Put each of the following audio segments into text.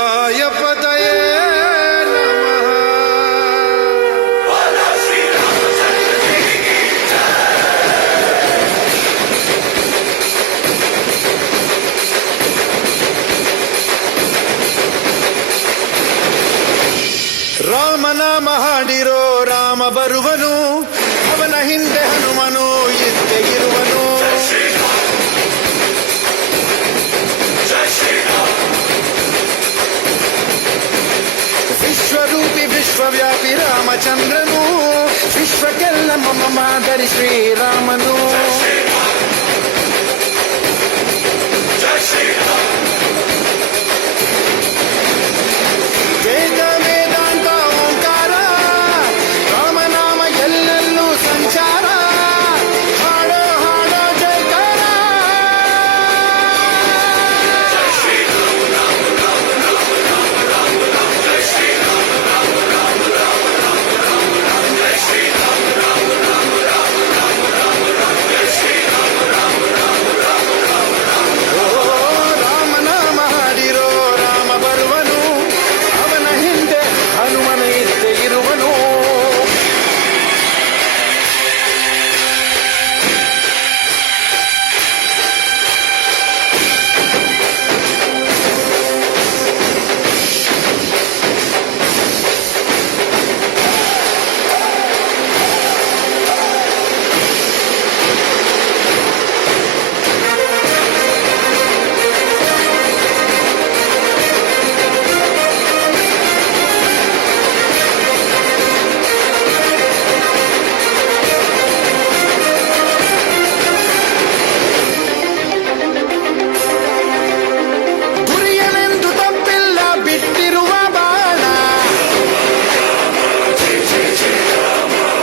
ಶಿವಾಯ ಪದಯೇ ನಮಃ. ರಾಮನಾಮ ಹಾಡಿರೋ ರಾಮ ಬರುವನು, ಅವನ ಹಿಂದೆ ಹನುಮನು ಇದ್ದೇ ಇರುವನು. ವಿಶ್ವರೂಪಿ ವಿಶ್ವವ್ಯಾಪಿ ರಾಮಚಂದ್ರನು, ವಿಶ್ವಕ್ಕೆಲ್ಲ ಮಮ ಮಾದರಿ ಶ್ರೀರಾಮನು. ವೇದ ವೇದಾಂತ ಓಂಕಾರ, ರಾಮನಾಮ ಎಲ್ಲೆಲ್ಲೂ ಸಂಚಾರ. ಹಾಡೋ ಹಾಡೋ ಜೈಕಾರ. ರಾಮನಾಮ ಹಾಡಿರೋ ರಾಮ ಬರುವನು, ಅವನ ಹಿಂದೆ ಹನುಮನ ಇದ್ದೇ ಇರುವನು. ಗುರಿಯನೆಂದು ತಪ್ಪಿಲ್ಲ ಬಿಟ್ಟಿರುವ ಬಾಣ,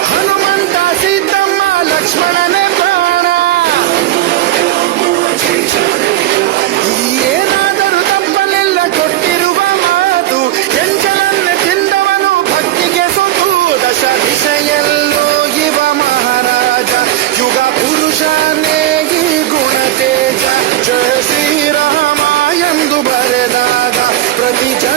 ಹನುಮಂತ ಸೀತಮ್ಮ ಲಕ್ಷ್ಮಣನೇ ಪ್ರಾಣ. ಏನಾದರೂ ತಪ್ಪಲಿಲ್ಲ ಕೊಟ್ಟಿರುವ ಮಾತು, ಕೆಂಚಲನ್ನೇ ತಿಂದವನು ಭಕ್ತಿಗೆ ಸೊತು. ದಶ ದಿಶೆಯಲ್ಲೂ ಇವ ಮಹಾರಾಜ, ಯುಗ ಪುರುಷನೇ ಈ ಗುಣ ತೇಜ. ಜಯ ಶ್ರೀರಾಮ ಎಂದು ಬರೆದಾಗ ಪ್ರತಿ ಜನ